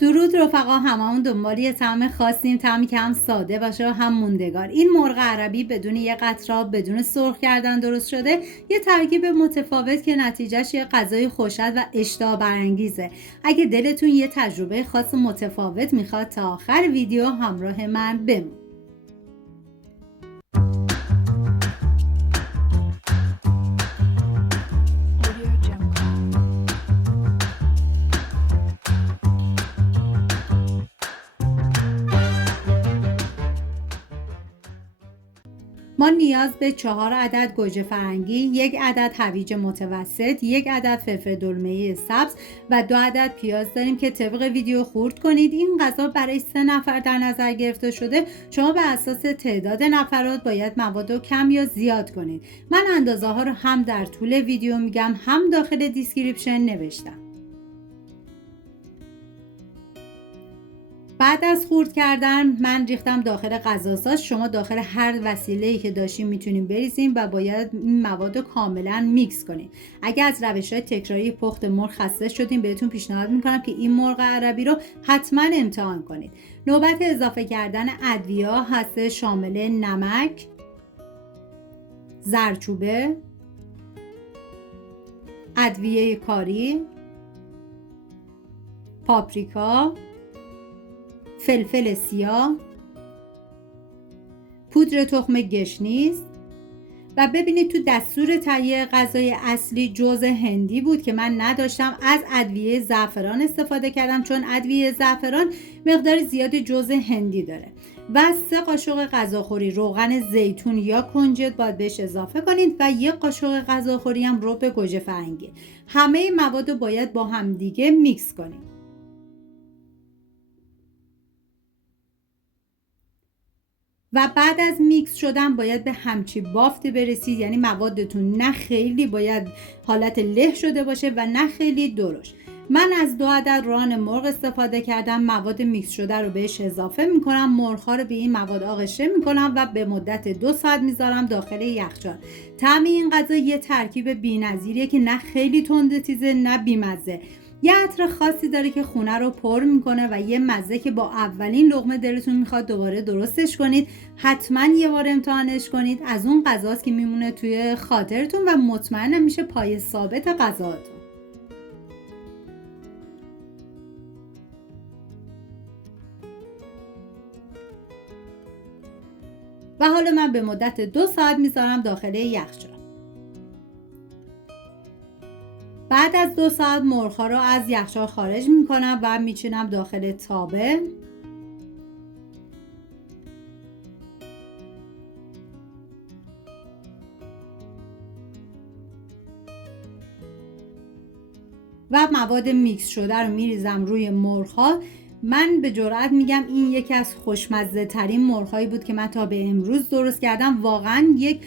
درود رفقا، هممون دنبال یه طعم خاصیم، طعمی که هم ساده باشه و هم موندگار. این مرغ عربی بدون یه قطره آب، بدون سرخ کردن درست شده، یه ترکیب متفاوت که نتیجهش یه غذای خوش‌هضم و اشتها برانگیزه. اگه دلتون یه تجربه خاص متفاوت میخواد، تا آخر ویدیو همراه من بمون. ما نیاز به 4 عدد گوجه فرنگی، 1 عدد هویج متوسط، 1 عدد فلفل دلمه‌ای سبز و 2 عدد پیاز داریم که طبق ویدیو خورد کنید. این غذا برای 3 نفر در نظر گرفته شده. شما به اساس تعداد نفرات باید مواد رو کم یا زیاد کنید. من اندازه ها رو هم در طول ویدیو میگم، هم داخل دیسکریپشن نوشتم. بعد از خورد کردن من ریختم داخل غذاساز. شما داخل هر وسیله‌ای که داشتین میتونین بریزین و باید این مواد رو کاملا میکس کنین. اگر از روش‌های تکراری پخت مرغ خسته شدین، بهتون پیشنهاد میکنم که این مرغ عربی رو حتما امتحان کنید. نوبت اضافه کردن ادویه هست، شامل نمک، زردچوبه، ادویه کاری، پاپریکا، فلفل سیاه، پودر تخم گشنیز. و ببینید تو دستور تهیه غذای اصلی جوز هندی بود که من نداشتم. از ادویه زعفران استفاده کردم چون ادویه زعفران مقدار زیادی جوز هندی داره. و 3 قاشق غذاخوری روغن زیتون یا کنجد باید بهش اضافه کنید و 1 قاشق غذاخوری هم رب گوجه فرنگی. همه مواد رو باید با هم دیگه میکس کنید. و بعد از میکس شدن باید به همچی بافتی برسید، یعنی موادتون نه خیلی باید حالت له شده باشه و نه خیلی درشت. من از 2 عدد ران مرغ استفاده کردم. مواد میکس شده رو بهش اضافه میکنم، مرغ‌ها رو به این مواد آغشته میکنم و به مدت 2 ساعت میذارم داخل یخچال. طعم این غذا یه ترکیب بی‌نظیریه که نه خیلی تند تیزه نه بی‌مزه. یه عطر خاصی داره که خونه رو پر میکنه و یه مزه که با اولین لقمه دلتون میخواد دوباره درستش کنید. حتما یه بار امتحانش کنید. از اون غذاست که میمونه توی خاطرتون و مطمئنم میشه پای ثابت غذاتون. و حالا من به مدت 2 ساعت میذارم داخل یخچال. بعد از 2 ساعت مرغ‌ها رو از یخچال خارج میکنم و میچینم داخل تابه. و مواد میکس شده رو میریزم روی مرغ‌ها. من به جرئت میگم این یکی از خوشمزه ترین مرغ‌هایی بود که من تا به امروز درست کردم. واقعا یک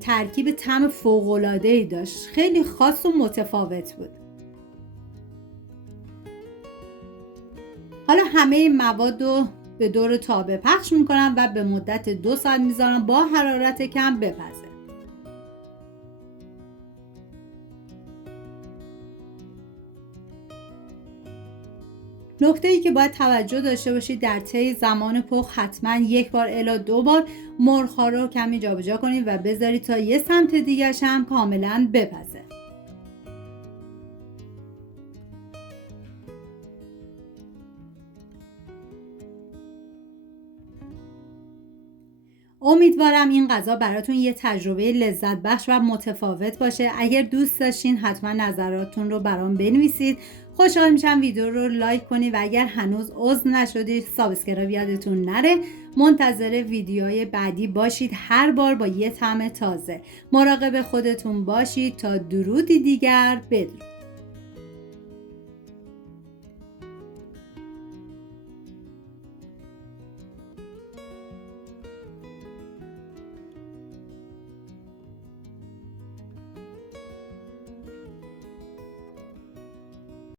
ترکیب طعم فوق‌العاده‌ای داشت، خیلی خاص و متفاوت بود. حالا همه این مواد رو به دور تابه پخش میکنم و به مدت 2 ساعت میذارم با حرارت کم بپزه. نکته‌ای که باید توجه داشته باشید در طی زمان پخت حتما 1 بار الی 2 بار مرغ‌ها رو کمی جابجا کنید و بذارید تا یه سمت دیگه‌ش هم کاملا بپزه. امیدوارم این غذا براتون یه تجربه لذت بخش و متفاوت باشه. اگر دوست داشتین حتما نظراتتون رو برام بنویسید. خوشحال میشم ویدیو رو لایک کنید و اگر هنوز عضو نشدید سابسکرایب یادتون نره. منتظر ویدیوهای بعدی باشید، هر بار با یه طعم تازه. مراقب خودتون باشید تا درودی دیگر. بدرود.